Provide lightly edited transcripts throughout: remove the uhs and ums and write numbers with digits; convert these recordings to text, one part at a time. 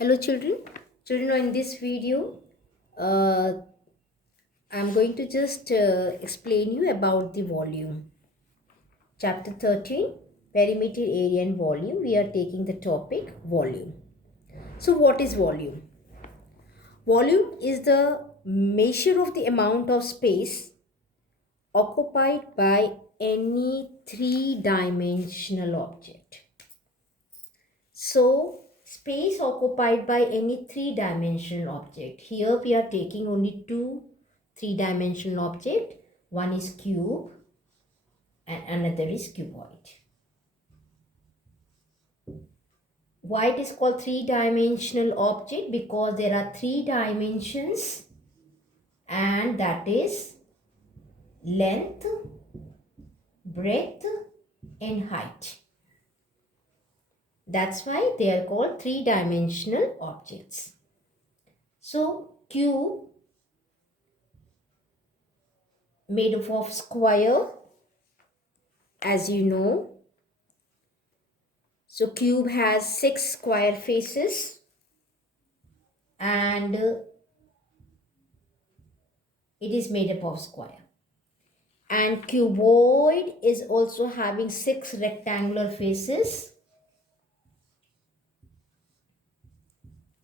Hello children. Children, in this video, uh, I'm going to just explain you about the volume. Chapter 13, Perimeter Area and Volume. We are taking the topic volume. So what is volume? Volume is the measure of the amount of space occupied by any three-dimensional object. So, space occupied by any three-dimensional object. Here we are taking only two three-dimensional object. One is cube and another is cuboid. Why it is called three-dimensional object? Because there are three dimensions, and that is length, breadth and height. That's why they are called three-dimensional objects. So, cube made up of square, as you know. So cube has 6 square faces, and it is made up of square. And cuboid is also having 6 rectangular faces.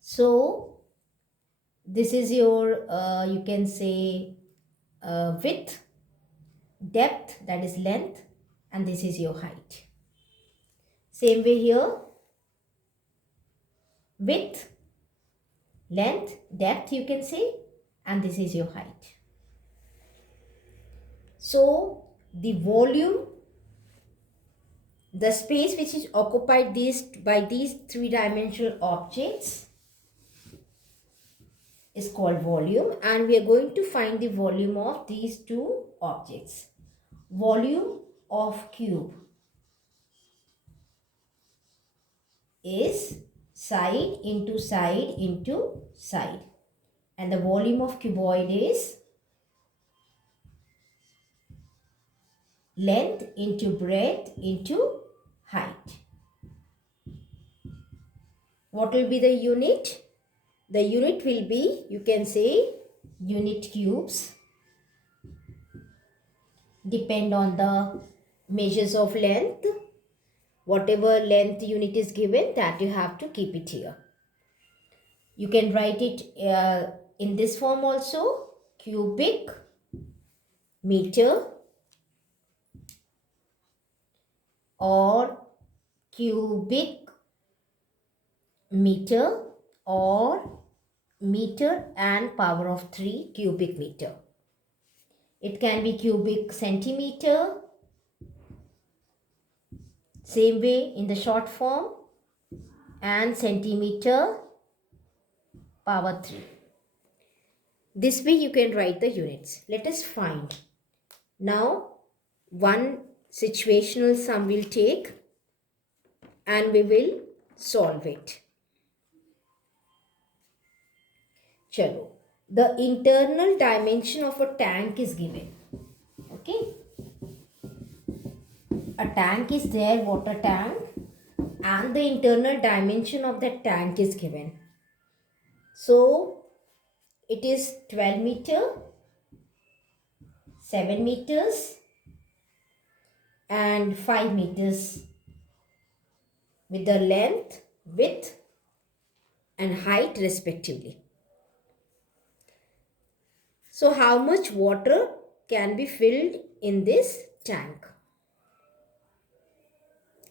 So this is your you can say width, depth, that is length, and this is your height. Same way here, width, length, depth you can say, and this is your height. So the volume, the space which is occupied by these three-dimensional objects is called volume, and we are going to find the volume of these two objects. Volume of cube is side into side into side, and the volume of cuboid is length into breadth into height. What will be the unit? The unit will be, you can say, unit cubes. Depend on the measures of length. Whatever length unit is given, that you have to keep it here. You can write it in this form also: cubic meter or cubic meter or meter and power of 3 cubic meter. It can be cubic centimeter, same way in the short form, and centimeter power 3. This way you can write the units. Let us find. Now one situational sum we'll take and we will solve it. Chalo. The internal dimension of a tank is given. Okay. A tank is there, water tank, and the internal dimension of that tank is given. So it is 12 meter, 7 meters and 5 meters with the length, width and height respectively. So how much water can be filled in this tank?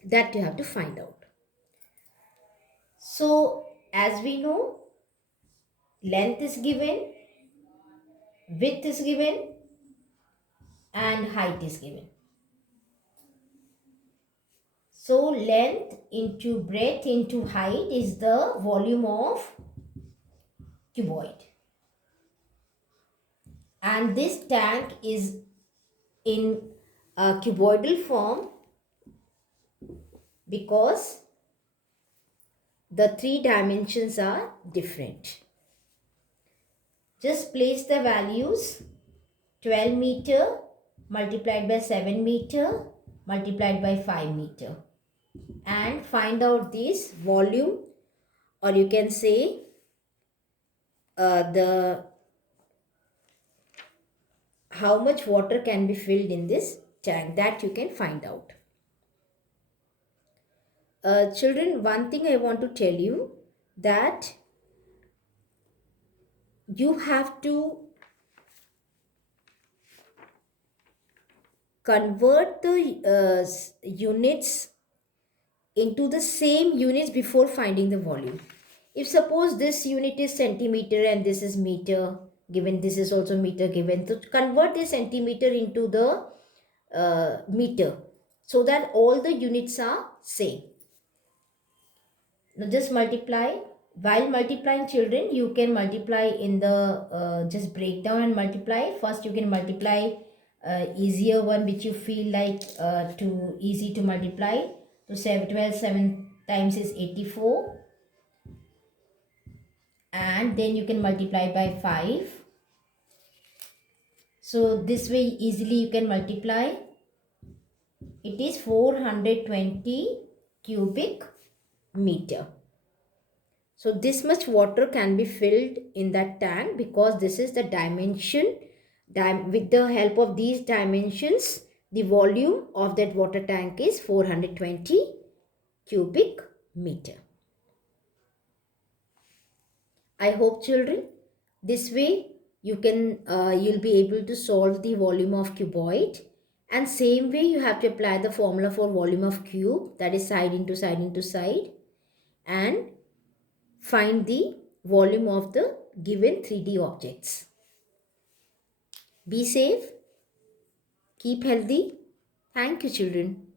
That you have to find out. So as we know, length is given, width is given and height is given. So length into breadth into height is the volume of cuboid. And this tank is in a cuboidal form because the three dimensions are different. Just place the values: 12 meter multiplied by 7 meter multiplied by 5 meter, and find out this volume or you can say the how much water can be filled in this tank, that you can find out. Children, one thing I want to tell you, that you have to convert the units into the same units before finding the volume. If suppose this unit is centimeter and this is meter given, this is also meter given, so convert the centimeter into the meter so that all the units are same. Now just multiply. While multiplying, children, you can multiply in the just break down and multiply. First you can multiply easier one which you feel like too easy to multiply. So 7 times is 84, and then you can multiply by 5. So this way easily you can multiply. It is 420 cubic meter. So this much water can be filled in that tank because this is the dimension. With the help of these dimensions, the volume of that water tank is 420 cubic meter. I hope, children, this way you'll be able to solve the volume of cuboid, and same way you have to apply the formula for volume of cube, that is side into side into side, and find the volume of the given 3D objects. Be safe, keep healthy. Thank you, children.